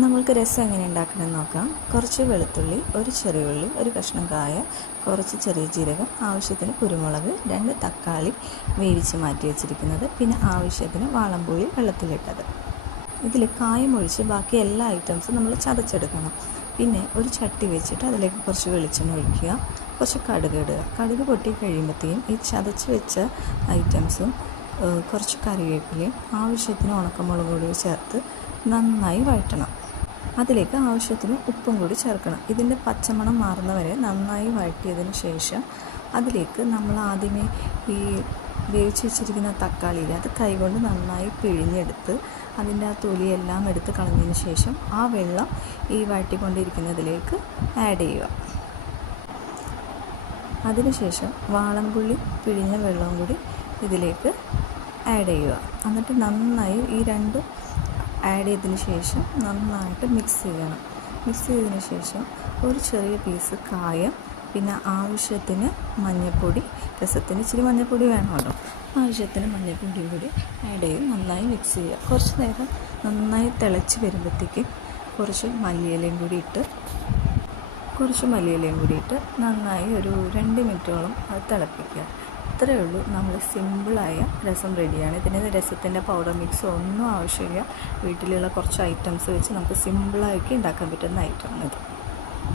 നമ്മൾക്ക് രസം എങ്ങനെ ഉണ്ടാക്കണമെന്ന് നോക്കാം. കുറച്ച് വെളുത്തുള്ളി, ഒരു ചെറിയ ഉള്ളി, ഒരു കഷ്ണം കായ, കുറച്ച് ചെറിയ ജീരകം, ആവശ്യത്തിന് കുരുമുളക്, 2 തക്കാളി വേവിച്ച് മാറ്റി വെച്ചിരിക്കുന്നത്, പിന്നെ ആവശ്യത്തിന് വാളംപുളി വെള്ളത്തിലിട്ടത്. ഇതിൽ കായം ഒഴിച്ച് ബാക്കി എല്ലാ ഐറ്റംസും നമ്മൾ ചതച്ചെടുക്കണം. പിന്നെ ഒരു ചട്ടി വെച്ചിട്ട് അതിലേക്ക് കുറച്ച് വെളിച്ചെണ്ണ ഒഴിക്കുക, കുറച്ച് കടുക് ഇടുക. കടുക് പൊട്ടി കഴിയുമ്പോഴത്തേക്കും ഈ ചതച്ച് വെച്ച ഐറ്റംസും കുറച്ച് കറിവേപ്പിലയും ആവശ്യത്തിന് ഉണക്കമുളക് കൂടി ചേർത്ത് നന്നായി വഴറ്റണം. അതിലേക്ക് ആവശ്യത്തിന് ഉപ്പും കൂടി ചേർക്കണം. ഇതിൻ്റെ പച്ചമണം മാറുന്നവരെ നന്നായി വഴറ്റിയതിന് ശേഷം അതിലേക്ക് നമ്മൾ ആദ്യമേ ഈ വേവിച്ച് വെച്ചിരിക്കുന്ന തക്കാളിയിൽ അത് കൈകൊണ്ട് നന്നായി പിഴിഞ്ഞെടുത്ത് അതിൻ്റെ ആ തൊലിയെല്ലാം എടുത്ത് കളഞ്ഞതിന് ശേഷം ആ വെള്ളം ഈ വഴറ്റിക്കൊണ്ടിരിക്കുന്നതിലേക്ക് ആഡ് ചെയ്യുക. അതിനുശേഷം വാളംപുള്ളി പിഴിഞ്ഞ വെള്ളവും കൂടി ഇതിലേക്ക് ആഡ് ചെയ്യുക. എന്നിട്ട് നന്നായി ഈ രണ്ടും ആഡ് ചെയ്തതിന് ശേഷം നന്നായിട്ട് മിക്സ് ചെയ്യണം. മിക്സ് ചെയ്തതിന് ശേഷം ഒരു ചെറിയ പീസ് കായം, പിന്നെ ആവശ്യത്തിന് മഞ്ഞൾപ്പൊടി, രസത്തിന് ഇച്ചിരി മഞ്ഞൾപ്പൊടി വേണമല്ലോ, ആവശ്യത്തിന് മഞ്ഞൾപ്പൊടിയും കൂടി ആഡ് ചെയ്ത് നന്നായി മിക്സ് ചെയ്യുക. കുറച്ച് നേരം നന്നായി തിളച്ച് വരുമ്പോഴത്തേക്കും കുറച്ച് മല്ലിയിലയും കൂടി ഇട്ട് നന്നായി ഒരു 2 മിനിറ്റോളം അത് തിളപ്പിക്കുക. ഇത്രയേ ഉള്ളൂ, നമ്മൾ സിമ്പിളായ രസം റെഡിയാണ്. ഇതിന് രസത്തിൻ്റെ പൗഡർ മിക്സ് ഒന്നും ആവശ്യമില്ല. വീട്ടിലുള്ള കുറച്ച് ഐറ്റംസ് വെച്ച് നമുക്ക് സിമ്പിളാക്കി ഉണ്ടാക്കാൻ പറ്റുന്ന ഐറ്റമാണിത്.